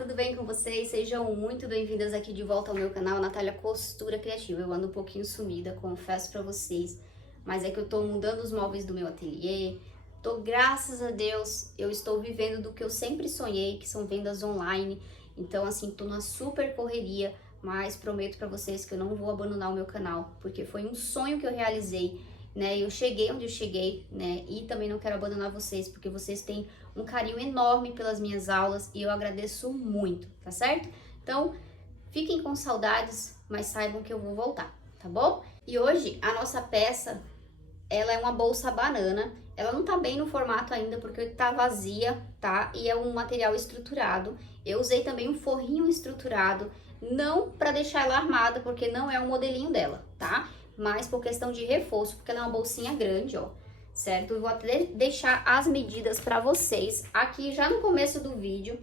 tudo bem com vocês? Sejam muito bem-vindas aqui de volta ao meu canal, Natália Costura Criativa. Eu ando um pouquinho sumida, confesso pra vocês, mas é que eu tô mudando os móveis do meu ateliê. Graças a Deus, eu estou vivendo do que eu sempre sonhei, que são vendas online. Então, assim, tô numa super correria, mas prometo pra vocês que eu não vou abandonar o meu canal, porque foi um sonho que eu realizei, né? Eu cheguei onde eu cheguei, né? E também não quero abandonar vocês, porque vocês têm um carinho enorme pelas minhas aulas e eu agradeço muito, tá certo? Então, fiquem com saudades, mas saibam que eu vou voltar, tá bom? E hoje a nossa peça, ela é uma bolsa banana. Ela não tá bem no formato ainda porque tá vazia, tá? E é um material estruturado. Eu usei também um forrinho estruturado, não para deixar ela armada, porque não é o modelinho dela, tá? Mas por questão de reforço, porque ela é uma bolsinha grande, ó, certo? Eu vou até deixar as medidas para vocês aqui já no começo do vídeo.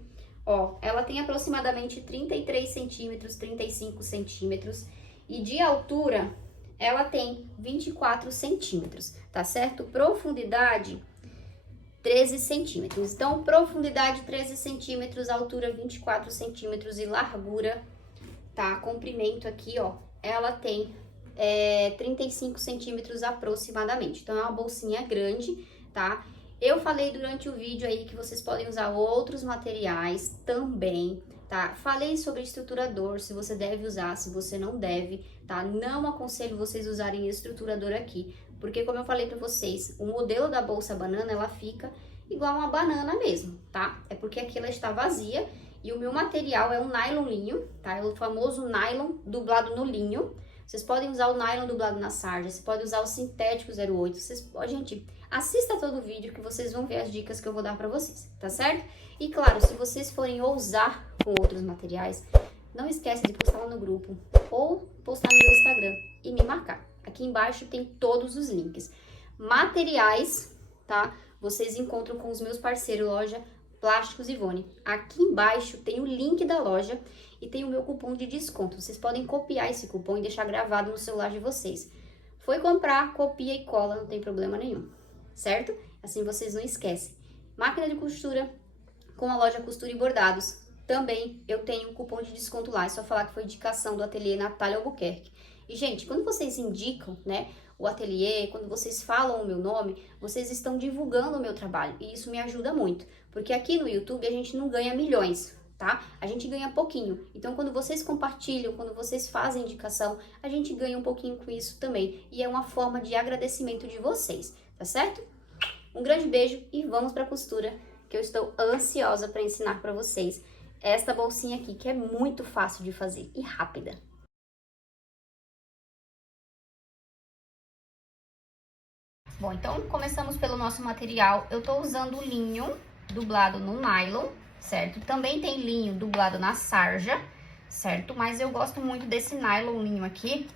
Ó, ela tem aproximadamente 33 centímetros, 35 centímetros e de altura ela tem 24 centímetros, tá certo? Profundidade 13 centímetros. Então, profundidade 13 centímetros, altura 24 centímetros e largura, tá? Comprimento aqui, ó, ela tem 35 centímetros aproximadamente. Então, é uma bolsinha grande, tá? Eu falei durante o vídeo aí que vocês podem usar outros materiais também, tá? Falei sobre estruturador, se você deve usar, se você não deve, tá? Não aconselho vocês usarem estruturador aqui, porque como eu falei pra vocês, o modelo da bolsa banana, ela fica igual uma banana mesmo, tá? É porque aqui ela está vazia e o meu material é um nylon linho, tá? É o famoso nylon dublado no linho. Vocês podem usar o nylon dublado na sarja, você pode usar o sintético 08, gente, assista todo o vídeo que vocês vão ver as dicas que eu vou dar pra vocês, tá certo? E claro, se vocês forem ousar com outros materiais, não esquece de postar lá no grupo ou postar no meu Instagram e me marcar. Aqui embaixo tem todos os links. Materiais, tá? Vocês encontram com os meus parceiros, loja Plásticos Ivone. Aqui embaixo tem o link da loja e tem o meu cupom de desconto. Vocês podem copiar esse cupom e deixar gravado no celular de vocês. Foi comprar, copia e cola, não tem problema nenhum, certo? Assim vocês não esquecem. Máquina de costura com a loja Costura e Bordados. Também eu tenho um cupom de desconto lá. É só falar que foi indicação do ateliê Natália Albuquerque. E, gente, quando vocês indicam, né, o ateliê, quando vocês falam o meu nome, vocês estão divulgando o meu trabalho. E isso me ajuda muito. Porque aqui no YouTube a gente não ganha milhões, tá? A gente ganha pouquinho. Então, quando vocês compartilham, quando vocês fazem indicação, a gente ganha um pouquinho com isso também. E é uma forma de agradecimento de vocês, tá certo? Um grande beijo e vamos pra costura, que eu estou ansiosa para ensinar para vocês esta bolsinha aqui, que é muito fácil de fazer e rápida. Bom, então começamos pelo nosso material. Eu tô usando linho dublado no nylon, certo? Também tem linho dublado na sarja, certo? Mas eu gosto muito desse nylon linho aqui,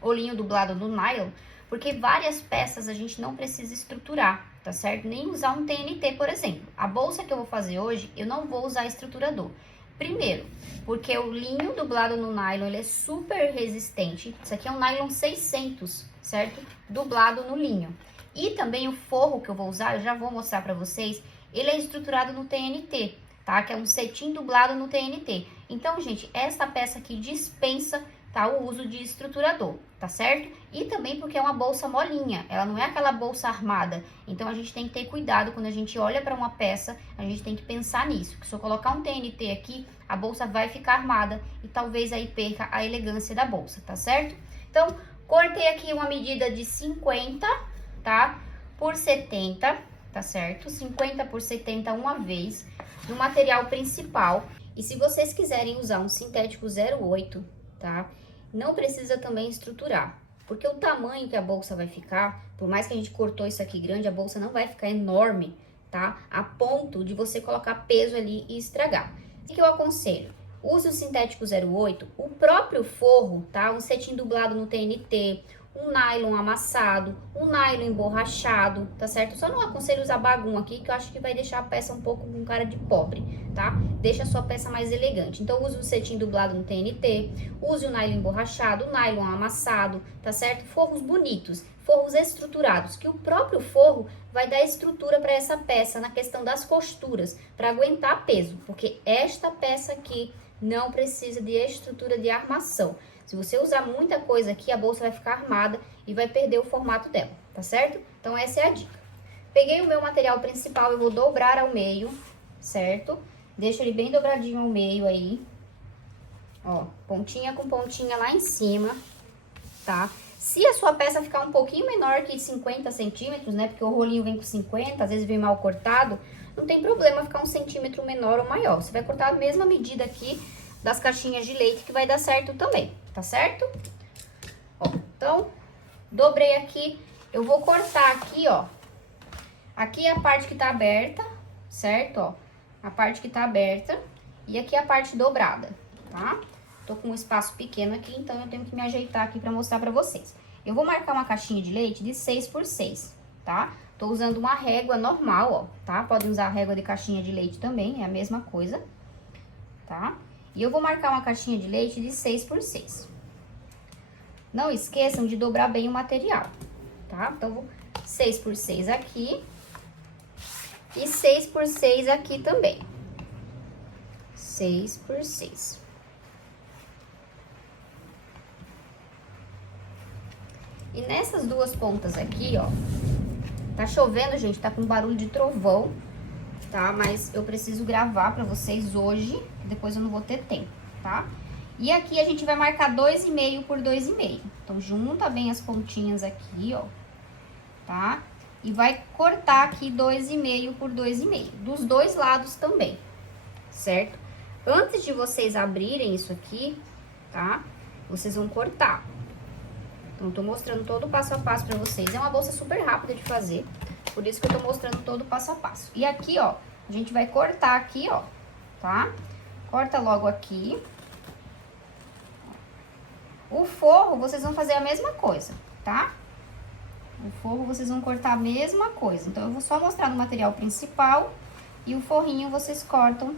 ou linho dublado no nylon, porque várias peças a gente não precisa estruturar, tá certo? Nem usar um TNT, por exemplo. A bolsa que eu vou fazer hoje, eu não vou usar estruturador. Primeiro, porque o linho dublado no nylon, ele é super resistente. Isso aqui é um nylon 600, certo? Dublado no linho. E também o forro que eu vou usar, eu já vou mostrar pra vocês, ele é estruturado no TNT, tá? Que é um cetim dublado no TNT. Então, gente, essa peça aqui dispensa, tá, o uso de estruturador, tá certo? E também porque é uma bolsa molinha, ela não é aquela bolsa armada. Então, a gente tem que ter cuidado quando a gente olha para uma peça, a gente tem que pensar nisso. Que se eu colocar um TNT aqui, a bolsa vai ficar armada e talvez aí perca a elegância da bolsa, tá certo? Então, cortei aqui uma medida de 50, tá? Por 70, tá certo? 50 por 70 uma vez, no material principal. E se vocês quiserem usar um sintético 08, tá? Não precisa também estruturar, porque o tamanho que a bolsa vai ficar, por mais que a gente cortou isso aqui grande, a bolsa não vai ficar enorme, tá? A ponto de você colocar peso ali e estragar. O que eu aconselho? Use o sintético 08, o próprio forro, tá? Um cetim dublado no TNT, um nylon amassado, um nylon emborrachado, tá certo? Só não aconselho usar bagum aqui, que eu acho que vai deixar a peça um pouco com cara de pobre, tá? Deixa a sua peça mais elegante. Então, use o cetim dublado no TNT, use o nylon emborrachado, o nylon amassado, tá certo? Forros bonitos. forros estruturados, que o próprio forro vai dar estrutura para essa peça na questão das costuras, para aguentar peso, porque esta peça aqui não precisa de estrutura de armação. Se você usar muita coisa aqui, a bolsa vai ficar armada e vai perder o formato dela, tá certo? Então essa é a dica. Peguei o meu material principal, eu vou dobrar ao meio, certo? Deixa ele bem dobradinho ao meio aí. Ó, pontinha com pontinha lá em cima, tá? Se a sua peça ficar um pouquinho menor que 50 centímetros, né? Porque o rolinho vem com 50, às vezes vem mal cortado, não tem problema ficar 1 centímetro menor ou maior. Você vai cortar a mesma medida aqui das caixinhas de leite que vai dar certo também, tá certo? Ó, então, dobrei aqui, eu vou cortar aqui, ó. Aqui é a parte que tá aberta, certo? Ó, a parte que tá aberta e aqui é a parte dobrada, tá? Tô com um espaço pequeno aqui, então eu tenho que me ajeitar aqui pra mostrar pra vocês. Eu vou marcar uma caixinha de leite de 6 por 6, tá? Tô usando uma régua normal, ó, tá? Podem usar a régua de caixinha de leite também, é a mesma coisa, tá? E eu vou marcar uma caixinha de leite de 6 por 6. Não esqueçam de dobrar bem o material, tá? Então, vou 6 por 6 aqui e 6 por 6 aqui também. 6 por 6. E nessas duas pontas aqui, ó, tá chovendo, gente, tá com barulho de trovão, tá? Mas eu preciso gravar pra vocês hoje, depois eu não vou ter tempo, tá? E aqui a gente vai marcar 2,5 por 2,5. Então, junta bem as pontinhas aqui, ó, tá? E vai cortar aqui 2,5 por 2,5, dos dois lados também, certo? Antes de vocês abrirem isso aqui, tá? Vocês vão cortar. Então, tô mostrando todo o passo a passo pra vocês. É uma bolsa super rápida de fazer, por isso que eu tô mostrando todo o passo a passo. E aqui, ó, a gente vai cortar aqui, ó, tá? Corta logo aqui. O forro, vocês vão fazer a mesma coisa, tá? O forro, vocês vão cortar a mesma coisa. Então, eu vou só mostrar no material principal e o forrinho vocês cortam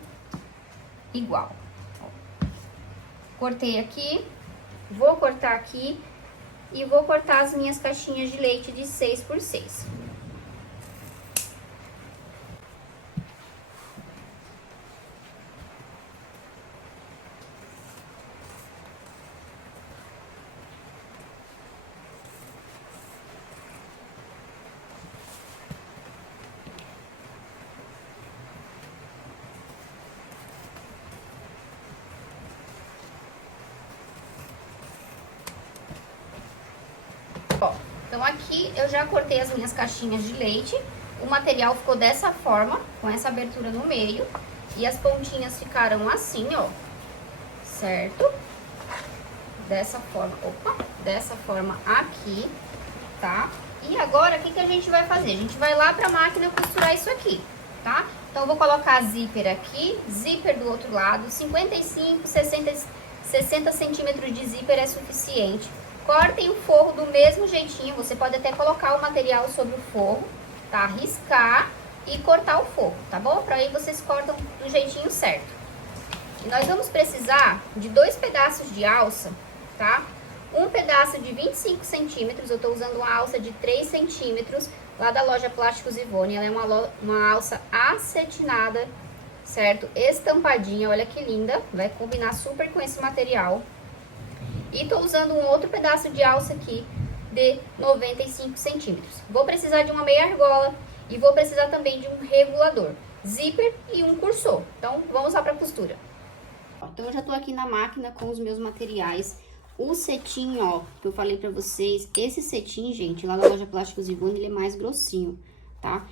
igual. Ó. Cortei aqui, vou cortar aqui e vou cortar as minhas caixinhas de leite de 6 por 6. Ó, então aqui eu já cortei as minhas caixinhas de leite, o material ficou dessa forma, com essa abertura no meio, e as pontinhas ficaram assim, ó, certo? Dessa forma, opa, dessa forma aqui, tá? E agora, o que que a gente vai fazer? A gente vai lá pra máquina costurar isso aqui, tá? Então, eu vou colocar zíper aqui, zíper do outro lado, 55, 60 centímetros de zíper é suficiente. Cortem o forro do mesmo jeitinho, você pode até colocar o material sobre o forro, tá? Riscar e cortar o forro, tá bom? Pra aí vocês cortam do jeitinho certo. E nós vamos precisar de 2 pedaços de alça, tá? Um pedaço de 25 centímetros, eu tô usando uma alça de 3 centímetros, lá da loja Plásticos Ivone. Ela é uma alça acetinada, certo? Estampadinha, olha que linda, vai combinar super com esse material. E tô usando um outro pedaço de alça aqui de 95 centímetros. Vou precisar de uma meia argola e vou precisar também de um regulador, zíper e um cursor. Então, vamos lá pra costura. Então, eu já tô aqui na máquina com os meus materiais. O cetim, ó, que eu falei pra vocês, esse cetim, gente, lá na loja Plásticos Ivone, ele é mais grossinho, tá?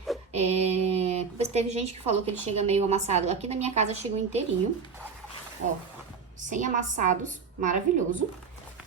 Teve gente que falou que ele chega meio amassado. Aqui na minha casa chegou inteirinho, ó, sem amassados, maravilhoso,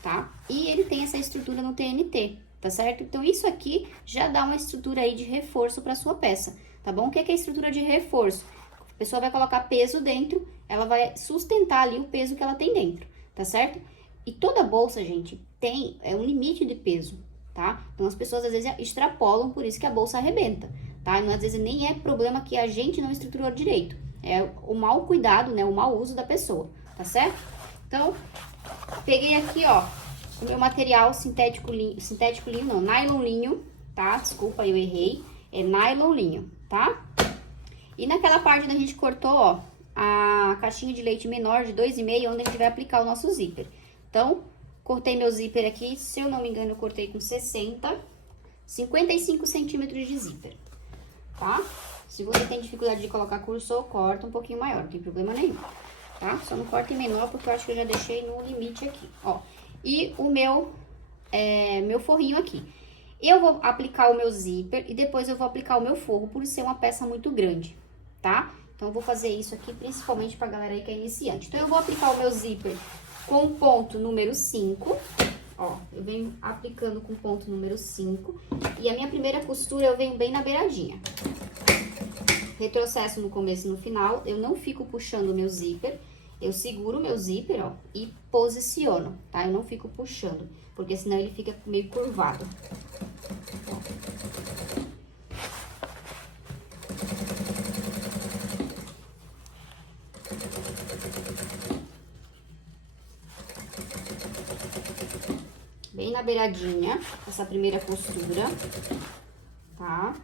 tá? E ele tem essa estrutura no TNT, tá certo? Então, isso aqui já dá uma estrutura aí de reforço pra sua peça, tá bom? O que é a estrutura de reforço? A pessoa vai colocar peso dentro, ela vai sustentar ali o peso que ela tem dentro, tá certo? E toda bolsa, gente, tem um limite de peso, tá? Então, as pessoas às vezes extrapolam, por isso que a bolsa arrebenta, tá? E às vezes nem é problema que a gente não estruturou direito, é o mau cuidado, né? O mau uso da pessoa, tá certo? Então, peguei aqui, ó, o meu material sintético linho não, nylon linho, tá? Desculpa, eu errei. É nylon linho, tá? E naquela parte onde a gente cortou, ó, a caixinha de leite menor de 2,5, onde a gente vai aplicar o nosso zíper. Então, cortei meu zíper aqui, se eu não me engano, eu cortei com 55 centímetros de zíper, tá? Se você tem dificuldade de colocar cursor, corta um pouquinho maior, não tem problema nenhum, tá? Só não corta em menor, porque eu acho que eu já deixei no limite aqui, ó. E o meu forrinho aqui. Eu vou aplicar o meu zíper e depois eu vou aplicar o meu forro, por ser uma peça muito grande, tá? Então, eu vou fazer isso aqui, principalmente pra galera aí que é iniciante. Então, eu vou aplicar o meu zíper com o ponto número 5, ó. Eu venho aplicando com o ponto número 5. E a minha primeira costura eu venho bem na beiradinha. Retrocesso no começo e no final, eu não fico puxando o meu zíper. Eu seguro o meu zíper, ó, e posiciono, tá? Eu não fico puxando, porque senão ele fica meio curvado. Bem na beiradinha, essa primeira costura, tá?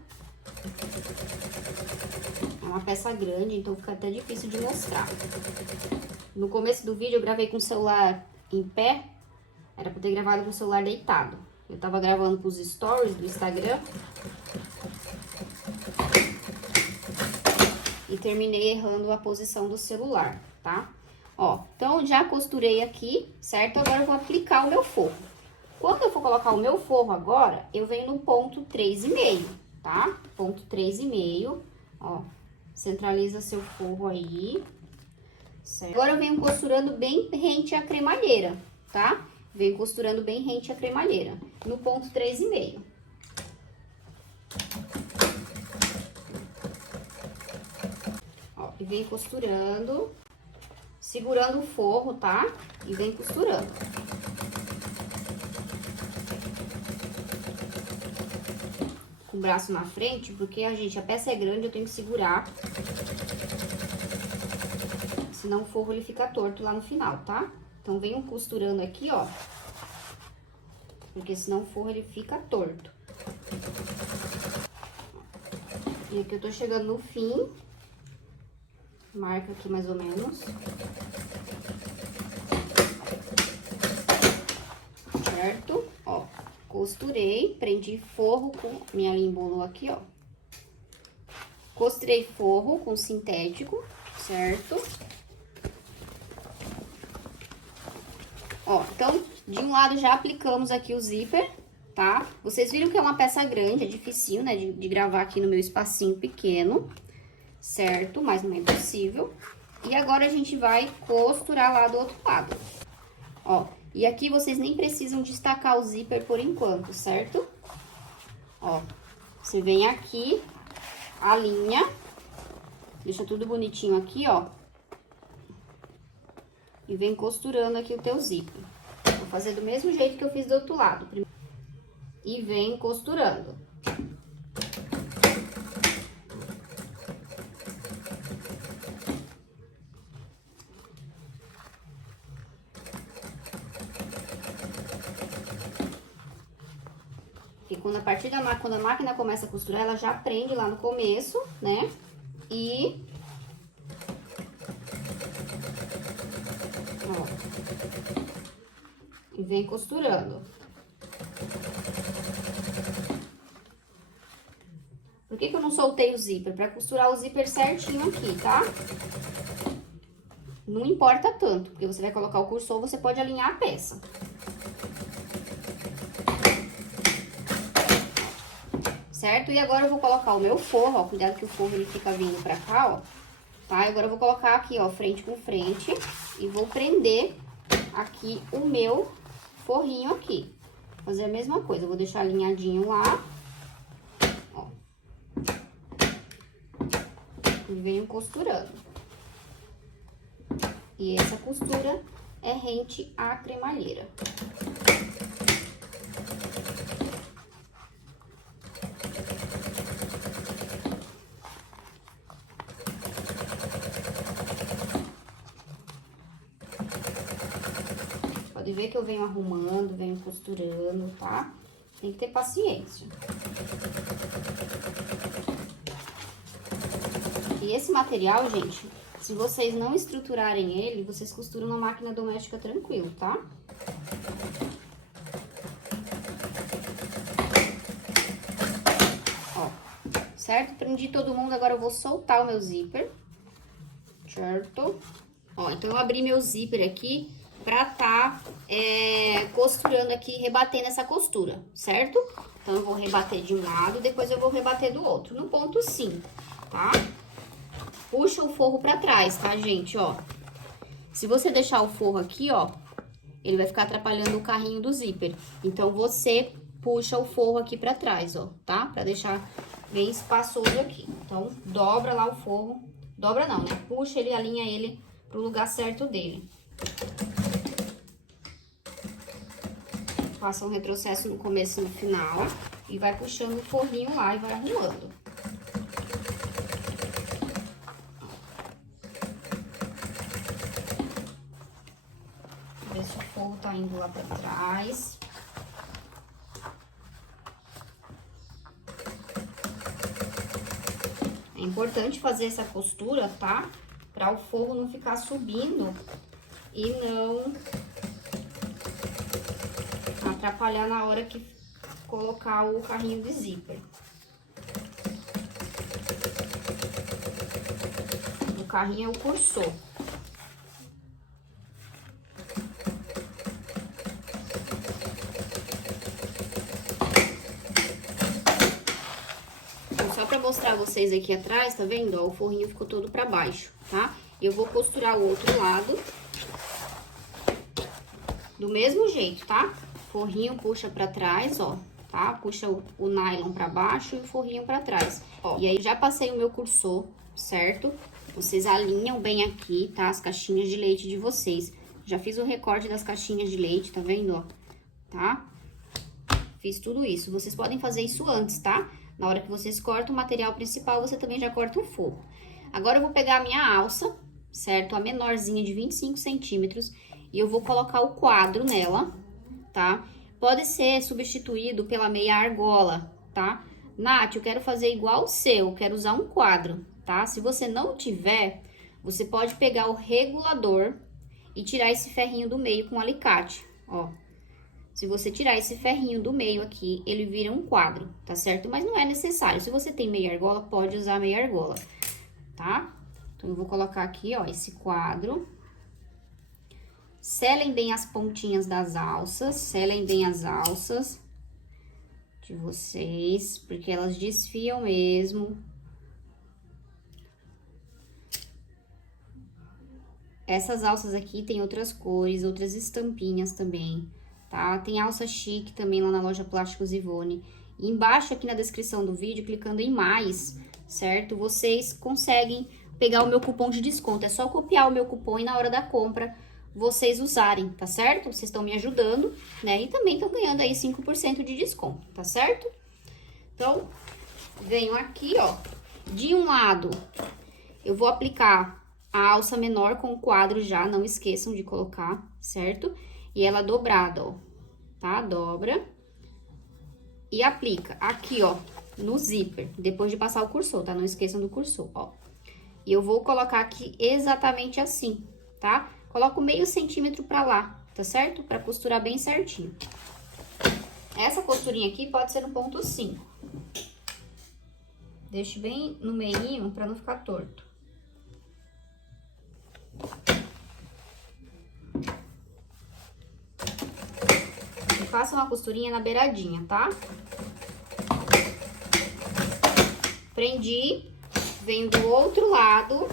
É uma peça grande, então fica até difícil de mostrar. No começo do vídeo eu gravei com o celular em pé, era pra ter gravado com o celular deitado. Eu tava gravando pros stories do Instagram. E terminei errando a posição do celular, tá? Ó, então já costurei aqui, certo? Agora eu vou aplicar o meu forro. Quando eu for colocar o meu forro agora, eu venho no ponto 3,5, tá? Ponto 3,5, ó. Centraliza seu forro aí, certo? Agora eu venho costurando bem rente à cremalheira, tá? Venho costurando bem rente à cremalheira, no ponto 3,5. Ó, e vem costurando, segurando o forro, tá? E vem costurando. Com o braço na frente, porque, a peça é grande, eu tenho que segurar. Senão o forro, ele fica torto lá no final, tá? Então, venho costurando aqui, ó. Porque senão o forro, ele fica torto. E aqui eu tô chegando no fim. Marca aqui mais ou menos. Certo? Ó, costurei, prendi forro com... Minha linha embolou aqui, ó. Costurei forro com sintético, certo? Ó, então, de um lado já aplicamos aqui o zíper, tá? Vocês viram que é uma peça grande, é dificinho, né, de gravar aqui no meu espacinho pequeno, certo? Mas não é impossível. E agora a gente vai costurar lá do outro lado. Ó, e aqui vocês nem precisam destacar o zíper por enquanto, certo? Ó, você vem aqui, alinha, deixa tudo bonitinho aqui, ó. E vem costurando aqui o teu zíper. Vou fazer do mesmo jeito que eu fiz do outro lado. E vem costurando. E quando a máquina começa a costurar, ela já prende lá no começo, né? E... ó. E vem costurando. Por que que eu não soltei o zíper? Pra costurar o zíper certinho aqui, tá? Não importa tanto, porque você vai colocar o cursor, você pode alinhar a peça. Certo? E agora eu vou colocar o meu forro, ó, cuidado que o forro ele fica vindo pra cá, ó. Tá? Agora eu vou colocar aqui, ó, frente com frente e vou prender aqui o meu forrinho aqui. Fazer a mesma coisa, eu vou deixar alinhadinho lá, ó. E venho costurando. E essa costura é rente à cremalheira. pode ver que eu venho arrumando, venho costurando, tá? Tem que ter paciência. E esse material, gente, se vocês não estruturarem ele, vocês costuram na máquina doméstica tranquilo, tá? Ó, certo? Prendi todo mundo, agora eu vou soltar o meu zíper, certo? Ó, então eu abri meu zíper aqui pra tá costurando aqui, rebatendo essa costura, certo? Então eu vou rebater de um lado, depois eu vou rebater do outro, no ponto 5, tá? Puxa o forro pra trás, tá, gente, ó. Se você deixar o forro aqui, ó, ele vai ficar atrapalhando o carrinho do zíper. Então, você puxa o forro aqui pra trás, ó, tá? Pra deixar bem espaçoso aqui. Então, dobra lá o forro. Dobra não, né? Puxa ele, alinha ele pro lugar certo dele. Passa um retrocesso no começo e no final. E vai puxando o forrinho lá e vai arrumando. Ver se o forro tá indo lá pra trás. É importante fazer essa costura, tá? Pra o forro não ficar subindo e não atrapalhar na hora que colocar o carrinho de zíper. O carrinho é o cursor. Só pra mostrar vocês aqui atrás, tá vendo? Ó, o forrinho ficou todo pra baixo, tá? Eu vou costurar o outro lado do mesmo jeito, tá? Forrinho puxa pra trás, ó, tá? Puxa o nylon pra baixo e o forrinho pra trás. Ó, e aí já passei o meu cursor, certo? Vocês alinham bem aqui, tá? As caixinhas de leite de vocês. Já fiz o recorte das caixinhas de leite, tá vendo, ó? Tá? Fiz tudo isso. Vocês podem fazer isso antes, tá? Na hora que vocês cortam o material principal, você também já corta o forro. Agora, eu vou pegar a minha alça, certo? A menorzinha de 25 centímetros. E eu vou colocar o quadro nela, tá? Pode ser substituído pela meia argola, tá? Nath, eu quero fazer igual o seu, quero usar um quadro, tá? Se você não tiver, você pode pegar o regulador e tirar esse ferrinho do meio com um alicate, ó. Se você tirar esse ferrinho do meio aqui, ele vira um quadro, tá certo? Mas não é necessário. Se você tem meia argola, pode usar meia argola, tá? Então, eu vou colocar aqui, ó, esse quadro. Selem bem as pontinhas das alças, selem bem as alças de vocês, porque elas desfiam mesmo. Essas alças aqui tem outras cores, outras estampinhas também, tá? Tem alça chique também lá na loja Plásticos Ivone. E embaixo aqui na descrição do vídeo, clicando em mais, certo? Vocês conseguem pegar o meu cupom de desconto. É só copiar o meu cupom e na hora da compra vocês usarem, tá certo? Vocês estão me ajudando, né? E também estão ganhando aí 5% de desconto, tá certo? Então, venho aqui, ó. De um lado, eu vou aplicar a alça menor com o quadro já, não esqueçam de colocar, certo? E ela dobrada, ó, tá? Dobra. E aplica aqui, ó, no zíper, depois de passar o cursor, tá? Não esqueçam do cursor, ó. E eu vou colocar aqui exatamente assim, tá? Coloco meio centímetro pra lá, tá certo? Pra costurar bem certinho. Essa costurinha aqui pode ser no ponto 5. Deixe bem no meinho pra não ficar torto. E faça uma costurinha na beiradinha, tá? Prendi, venho do outro lado.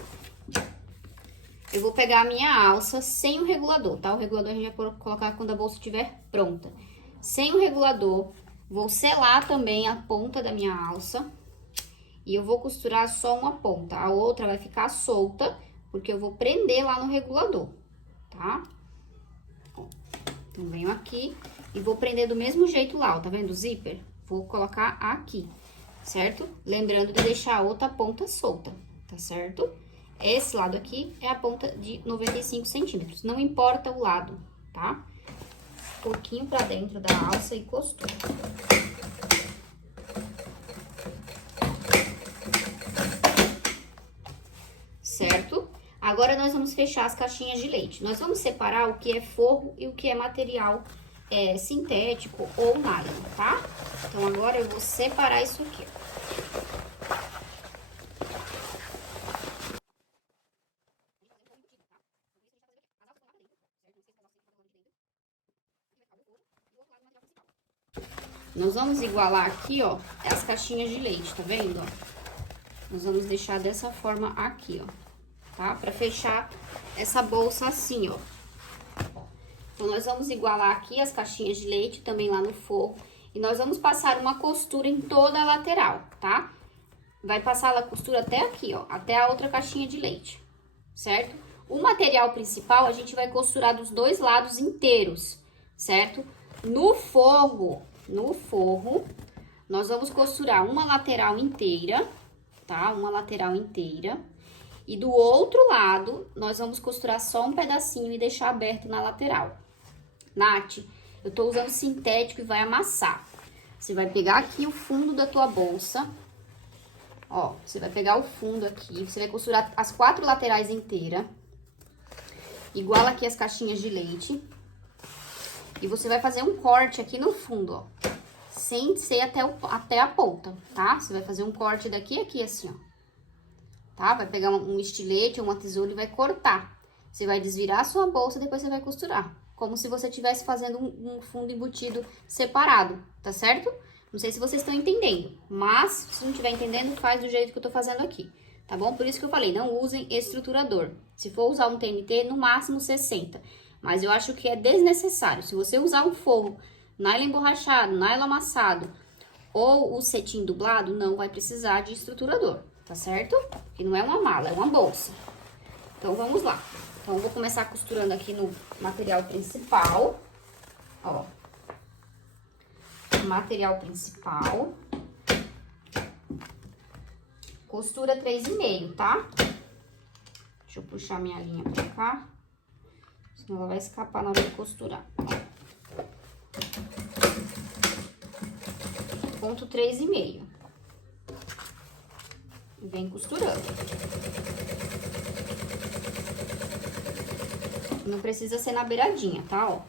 Eu vou pegar a minha alça sem o regulador, tá? O regulador a gente vai colocar quando a bolsa estiver pronta. Sem o regulador, vou selar também a ponta da minha alça. E eu vou costurar só uma ponta. A outra vai ficar solta, porque eu vou prender lá no regulador, tá? Então, venho aqui e vou prender do mesmo jeito lá, ó. Tá vendo o zíper? Vou colocar aqui, certo? Lembrando de deixar a outra ponta solta, tá certo? Esse lado aqui é a ponta de 95 centímetros. Não importa o lado, tá? pouquinho pra dentro da alça e costura. Certo? Agora, nós vamos fechar as caixinhas de leite. Nós vamos separar o que é forro e o que é material sintético ou nylon, tá? Então, agora eu vou separar isso aqui. Nós vamos igualar aqui, ó, as caixinhas de leite, tá vendo, ó? Nós vamos deixar dessa forma aqui, ó, tá? Pra fechar essa bolsa assim, ó. Então, nós vamos igualar aqui as caixinhas de leite, também lá no forro. E nós vamos passar uma costura em toda a lateral, tá? Vai passar a costura até aqui, ó, até a outra caixinha de leite, certo? O material principal, a gente vai costurar dos dois lados inteiros, certo? No forro, nós vamos costurar uma lateral inteira, tá? Uma lateral inteira. E do outro lado, nós vamos costurar só um pedacinho e deixar aberto na lateral. Nath, eu tô usando sintético e vai amassar. Você vai pegar aqui o fundo da tua bolsa. Ó, você vai pegar o fundo aqui, você vai costurar as 4 laterais inteiras. Iguala aqui as caixinhas de leite. E você vai fazer um corte aqui no fundo, ó. Sem ser até a ponta, tá? Você vai fazer um corte daqui a aqui, assim, ó. Tá? Vai pegar um estilete ou uma tesoura e vai cortar. Você vai desvirar a sua bolsa, depois você vai costurar. Como se você estivesse fazendo um fundo embutido separado, tá certo? Não sei se vocês estão entendendo, mas se não estiver entendendo, faz do jeito que eu tô fazendo aqui, tá bom? Por isso que eu falei, não usem estruturador. Se for usar um TNT, no máximo 60. Mas eu acho que é desnecessário. Se você usar um forro, nylon emborrachado, nylon amassado ou o cetim dublado, não vai precisar de estruturador, tá certo? Porque não é uma mala, é uma bolsa. Então, vamos lá. Então, eu vou começar costurando aqui no material principal, ó. Material principal. Costura 3,5, tá? Deixa eu puxar minha linha pra cá, senão ela vai escapar na hora de costurar. Ponto 3,5. E vem costurando. Não precisa ser na beiradinha, tá? Ó,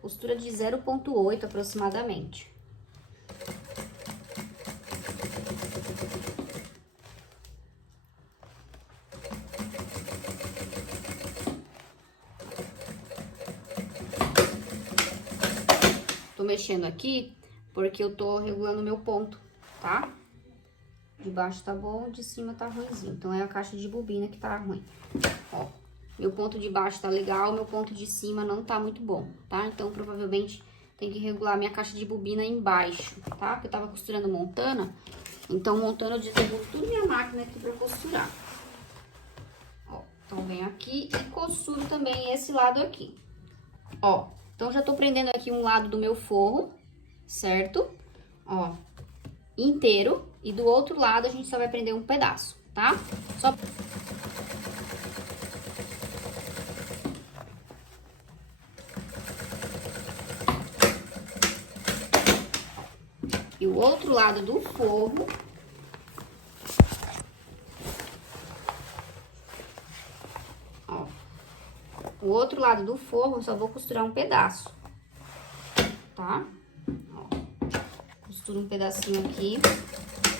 costura de 0,8 aproximadamente. Tô mexendo aqui porque eu tô regulando o meu ponto, tá? De baixo tá bom, de cima tá ruimzinho. Então, é a caixa de bobina que tá ruim. Ó. Meu ponto de baixo tá legal, meu ponto de cima não tá muito bom, tá? Então, provavelmente, tem que regular minha caixa de bobina embaixo, tá? Porque eu tava costurando montana, então, montando eu desregulo tudo minha máquina aqui pra costurar. Ó, então, venho aqui e costuro também esse lado aqui. Ó, então, já tô prendendo aqui um lado do meu forro, certo? Ó, inteiro. E do outro lado, a gente só vai prender um pedaço, tá? Só... E o outro lado do forro, ó, o outro lado do forro eu só vou costurar um pedaço, tá? Ó, costuro um pedacinho aqui,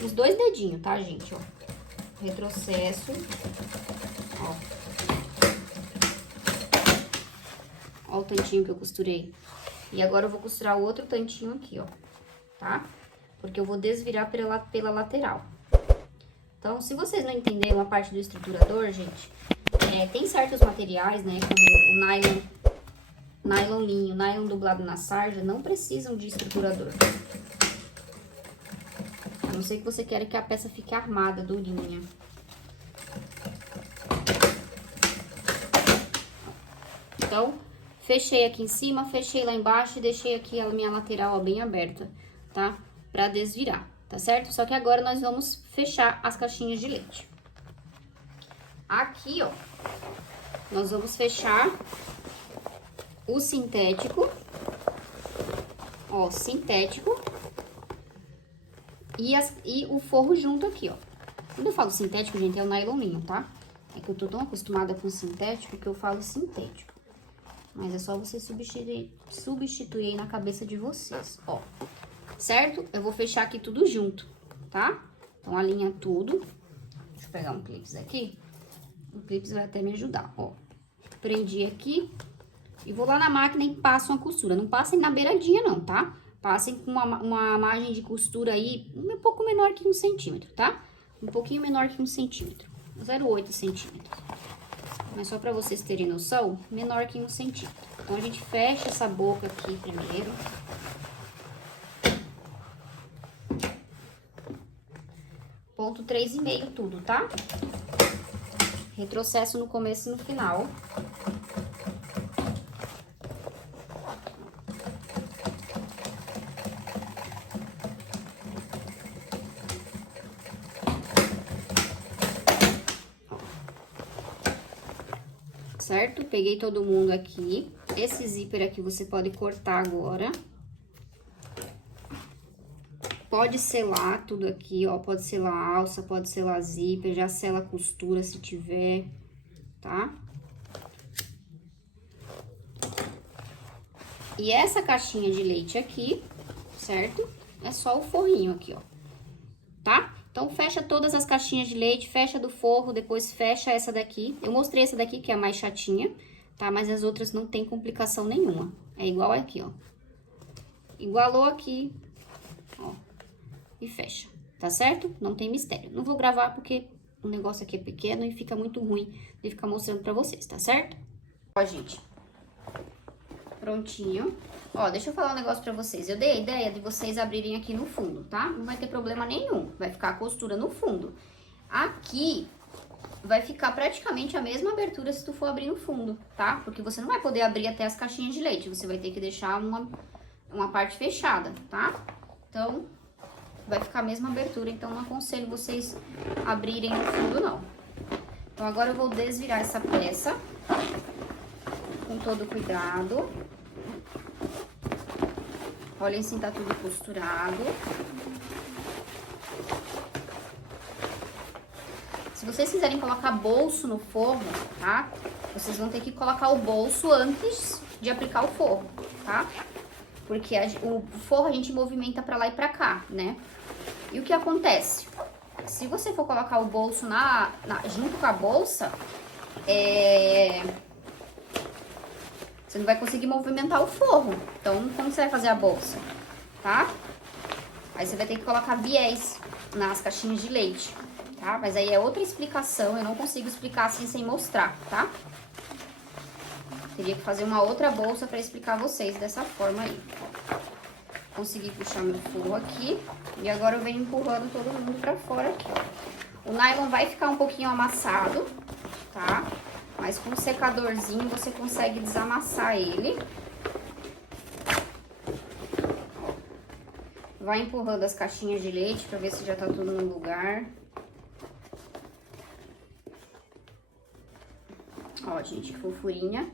os 2 dedinhos, tá, gente? Ó, retrocesso, ó o tantinho que eu costurei. E agora eu vou costurar o outro tantinho aqui, ó, tá? Porque eu vou desvirar pela lateral. Então, se vocês não entenderam a parte do estruturador, gente, tem certos materiais, né, como o nylon linho, nylon dublado na sarja, não precisam de estruturador. A não ser que você queira que a peça fique armada, durinha. Então, fechei aqui em cima, fechei lá embaixo e deixei aqui a minha lateral, ó, bem aberta, tá? Pra desvirar, tá certo? Só que agora nós vamos fechar as caixinhas de leite. Aqui, ó, nós vamos fechar o sintético, ó, sintético. E o forro junto aqui, ó. Quando eu falo sintético, gente, é o nyloninho, tá? É que eu tô tão acostumada com sintético que eu falo sintético. Mas é só você substituir aí na cabeça de vocês, ó. Certo? Eu vou fechar aqui tudo junto, tá? Então, alinha tudo. Deixa eu pegar um clips aqui. O clips vai até me ajudar, ó. Prendi aqui. E vou lá na máquina e passo uma costura. Não passem na beiradinha, não, tá? Passem com uma margem de costura aí um pouco menor que 1 centímetro, tá? Um pouquinho menor que 1 centímetro. 0,8 centímetros. Mas só pra vocês terem noção, menor que 1 centímetro. Então, a gente fecha essa boca aqui primeiro. Ponto 3,5 tudo, tá? Retrocesso no começo e no final. Certo? Peguei todo mundo aqui. Esse zíper aqui você pode cortar agora. Pode selar tudo aqui, ó. Pode selar a alça, pode selar zíper. Já sela a costura se tiver, tá? E essa caixinha de leite aqui, certo? É só o forrinho aqui, ó. Tá? Então, fecha todas as caixinhas de leite, fecha do forro, depois fecha essa daqui. Eu mostrei essa daqui, que é a mais chatinha, tá? Mas as outras não tem complicação nenhuma. É igual aqui, ó. Igualou aqui, ó. E fecha, tá certo? Não tem mistério. Não vou gravar porque o negócio aqui é pequeno e fica muito ruim de ficar mostrando pra vocês, tá certo? Ó, gente. Prontinho. Ó, deixa eu falar um negócio pra vocês. Eu dei a ideia de vocês abrirem aqui no fundo, tá? Não vai ter problema nenhum. Vai ficar a costura no fundo. Aqui vai ficar praticamente a mesma abertura se tu for abrir no fundo, tá? Porque você não vai poder abrir até as caixinhas de leite. Você vai ter que deixar uma parte fechada, tá? Então, vai ficar a mesma abertura. Então, não aconselho vocês abrirem no fundo, não. Então, agora eu vou desvirar essa peça com todo cuidado. Olhem se tá tudo costurado. Se vocês quiserem colocar bolso no forro, tá? Vocês vão ter que colocar o bolso antes de aplicar o forro, tá? Porque o forro a gente movimenta pra lá e pra cá, né? E o que acontece? Se você for colocar o bolso junto com a bolsa, você não vai conseguir movimentar o forro. Então, como você vai fazer a bolsa? Tá? Aí você vai ter que colocar viés nas caixinhas de leite, tá? Mas aí é outra explicação, eu não consigo explicar assim sem mostrar, tá? Teria que fazer uma outra bolsa pra explicar a vocês dessa forma aí. Consegui puxar meu forro aqui. E agora eu venho empurrando todo mundo pra fora aqui, ó. O nylon vai ficar um pouquinho amassado, tá? Mas com um secadorzinho você consegue desamassar ele. Vai empurrando as caixinhas de leite pra ver se já tá tudo no lugar. Ó, gente, que fofurinha,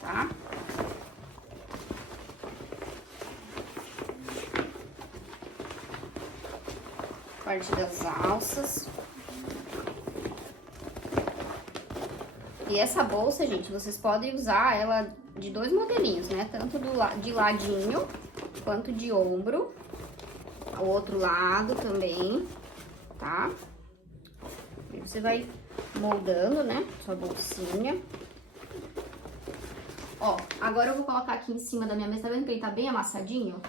tá? Parte das alças. E essa bolsa, gente, vocês podem usar ela de 2 modelinhos, né? Tanto de ladinho, quanto de ombro. O outro lado também, tá? E você vai moldando, né? Sua bolsinha. Ó, agora eu vou colocar aqui em cima da minha mesa, tá vendo que ele tá bem amassadinho?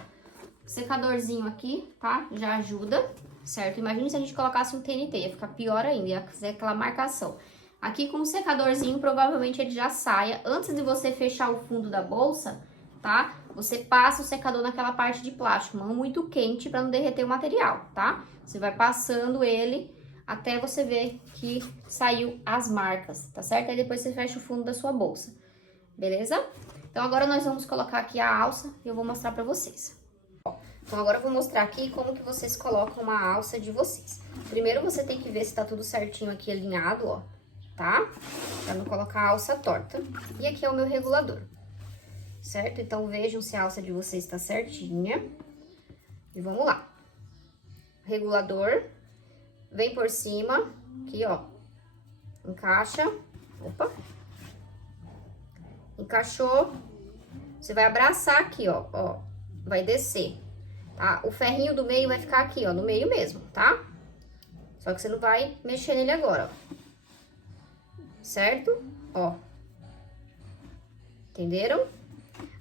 Secadorzinho aqui, tá? Já ajuda, certo? Imagina se a gente colocasse um TNT, ia ficar pior ainda, ia fazer aquela marcação. Aqui com o secadorzinho, provavelmente ele já saia. Antes de você fechar o fundo da bolsa, tá? Você passa o secador naquela parte de plástico, não muito quente para não derreter o material, tá? Você vai passando ele até você ver que saiu as marcas, tá certo? Aí depois você fecha o fundo da sua bolsa, beleza? Então agora nós vamos colocar aqui a alça e eu vou mostrar pra vocês. Então agora eu vou mostrar aqui como que vocês colocam uma alça de vocês. Primeiro você tem que ver se tá tudo certinho aqui alinhado, ó. Tá? Pra não colocar a alça torta. E aqui é o meu regulador. certo? Então, vejam se a alça de vocês está certinha. E vamos lá. Regulador, vem por cima, aqui, ó. Encaixa, opa. Encaixou. Você vai abraçar aqui, ó, vai descer, tá? O ferrinho do meio vai ficar aqui, ó, no meio mesmo, tá? Só que você não vai mexer nele agora, ó. Certo? Ó. Entenderam?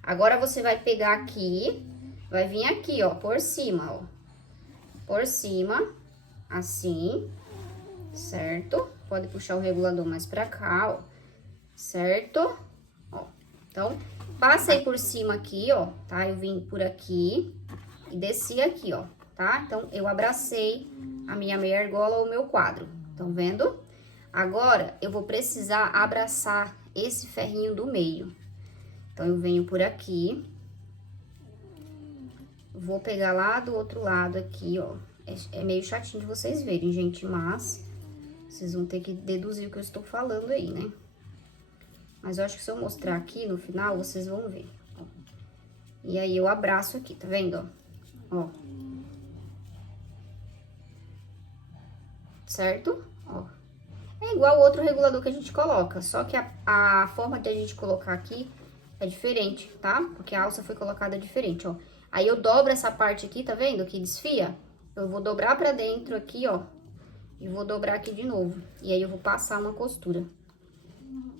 Agora você vai pegar aqui, vai vir aqui, ó, por cima, ó. Por cima, assim, certo? Pode puxar o regulador mais pra cá, ó. Certo? Ó. Então, passei por cima aqui, ó, tá? Eu vim por aqui e desci aqui, ó, tá? Então, eu abracei a minha meia argola ou o meu quadro, estão vendo? Agora, eu vou precisar abraçar esse ferrinho do meio. Então, eu venho por aqui. Vou pegar lá do outro lado aqui, ó. É meio chatinho de vocês verem, gente, mas vocês vão ter que deduzir o que eu estou falando aí, né? Mas eu acho que se eu mostrar aqui no final, vocês vão ver. Ó. E aí, eu abraço aqui, tá vendo, ó? Certo? Ó. É igual o outro regulador que a gente coloca, só que a forma de a gente colocar aqui é diferente, tá? Porque a alça foi colocada diferente, ó. Aí, eu dobro essa parte aqui, tá vendo? Que desfia. Eu vou dobrar pra dentro aqui, ó. E vou dobrar aqui de novo. E aí, eu vou passar uma costura.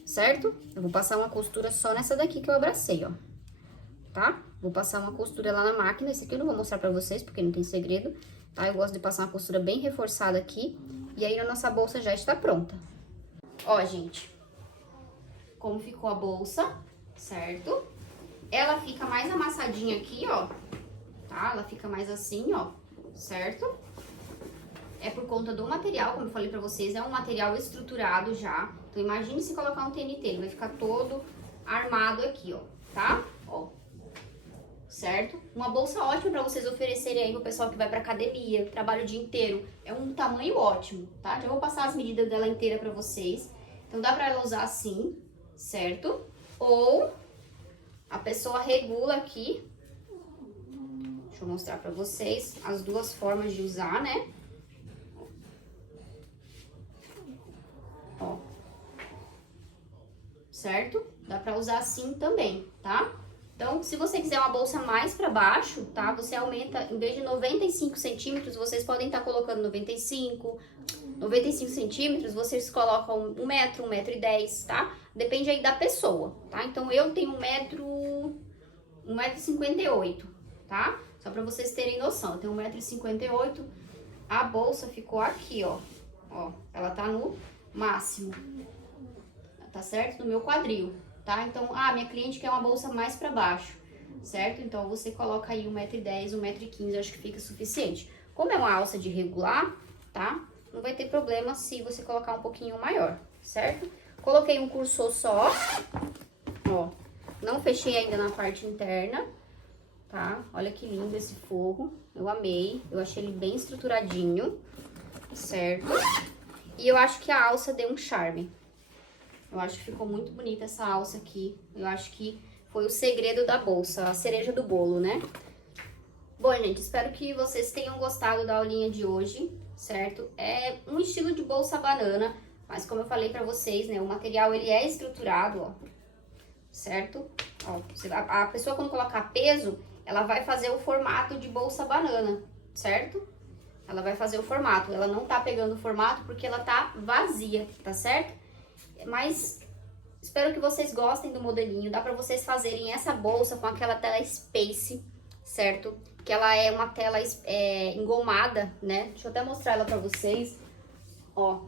Certo? Eu vou passar uma costura só nessa daqui que eu abracei, ó. Tá? Vou passar uma costura lá na máquina. Esse aqui eu não vou mostrar pra vocês, porque não tem segredo, tá? Eu gosto de passar uma costura bem reforçada aqui. E aí, a nossa bolsa já está pronta. Ó, gente. Como ficou a bolsa, certo? Ela fica mais amassadinha aqui, ó. Tá? Ela fica mais assim, ó. Certo? É por conta do material, como eu falei pra vocês, é um material estruturado já. Então, imagine se colocar um TNT, ele vai ficar todo armado aqui, ó, tá? Ó, certo? Uma bolsa ótima pra vocês oferecerem aí pro pessoal que vai pra academia, trabalha o dia inteiro. É um tamanho ótimo, tá? Já vou passar as medidas dela inteira pra vocês. Então, dá pra ela usar assim, certo? Ou a pessoa regula aqui. Deixa eu mostrar pra vocês as duas formas de usar, né? Ó. Certo? Dá pra usar assim também, tá? Então, se você quiser uma bolsa mais pra baixo, tá? Você aumenta, em vez de 95 centímetros, vocês podem estar colocando 95 centímetros, vocês colocam 1 metro, 1,10 m, tá? Depende aí da pessoa, tá? Então, eu tenho 1,58 m, tá? Só pra vocês terem noção, eu tenho 1,58 m, a bolsa ficou aqui, ó. Ó, ela tá no máximo, tá certo? No meu quadril, tá? Então, minha cliente quer uma bolsa mais pra baixo, certo? Então, você coloca aí 1,10 m, 1,15 m, acho que fica suficiente. Como é uma alça de regular, tá? Não vai ter problema se você colocar um pouquinho maior, certo? Coloquei um cursor só, ó. Não fechei ainda na parte interna, tá? Olha que lindo esse forro, eu amei. Eu achei ele bem estruturadinho, certo? E eu acho que a alça deu um charme. Eu acho que ficou muito bonita essa alça aqui. Eu acho que foi o segredo da bolsa, a cereja do bolo, né? Bom, gente, espero que vocês tenham gostado da aulinha de hoje, certo? É um estilo de bolsa banana, mas como eu falei pra vocês, né? O material, ele é estruturado, ó. Certo? Ó, a pessoa, quando colocar peso, ela vai fazer o formato de bolsa banana, certo? Ela vai fazer o formato. Ela não tá pegando o formato porque ela tá vazia, tá certo? Mas espero que vocês gostem do modelinho. Dá pra vocês fazerem essa bolsa com aquela tela Space, certo? Que ela é uma tela engomada, né? Deixa eu até mostrar ela pra vocês. Ó,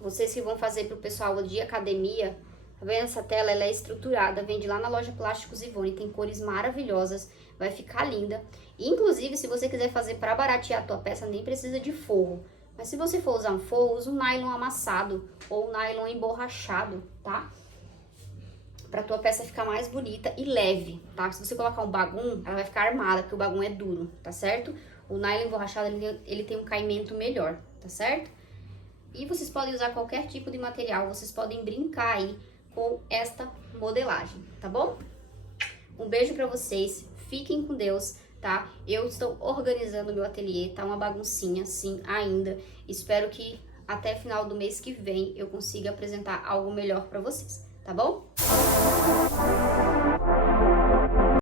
vocês que vão fazer pro pessoal de academia, tá vendo? Essa tela, ela é estruturada, vende lá na loja Plásticos Ivone, tem cores maravilhosas, vai ficar linda. Inclusive, se você quiser fazer pra baratear a tua peça, nem precisa de forro. Mas se você for usar um forro, usa um nylon amassado ou um nylon emborrachado, tá? Pra tua peça ficar mais bonita e leve, tá? Se você colocar um bagum, ela vai ficar armada, porque o bagum é duro, tá certo? O nylon emborrachado, ele tem um caimento melhor, tá certo? E vocês podem usar qualquer tipo de material, vocês podem brincar aí com esta modelagem, tá bom? Um beijo pra vocês, fiquem com Deus, tá? Eu estou organizando meu ateliê, tá uma baguncinha, sim, ainda. Espero que até final do mês que vem eu consiga apresentar algo melhor pra vocês, tá bom?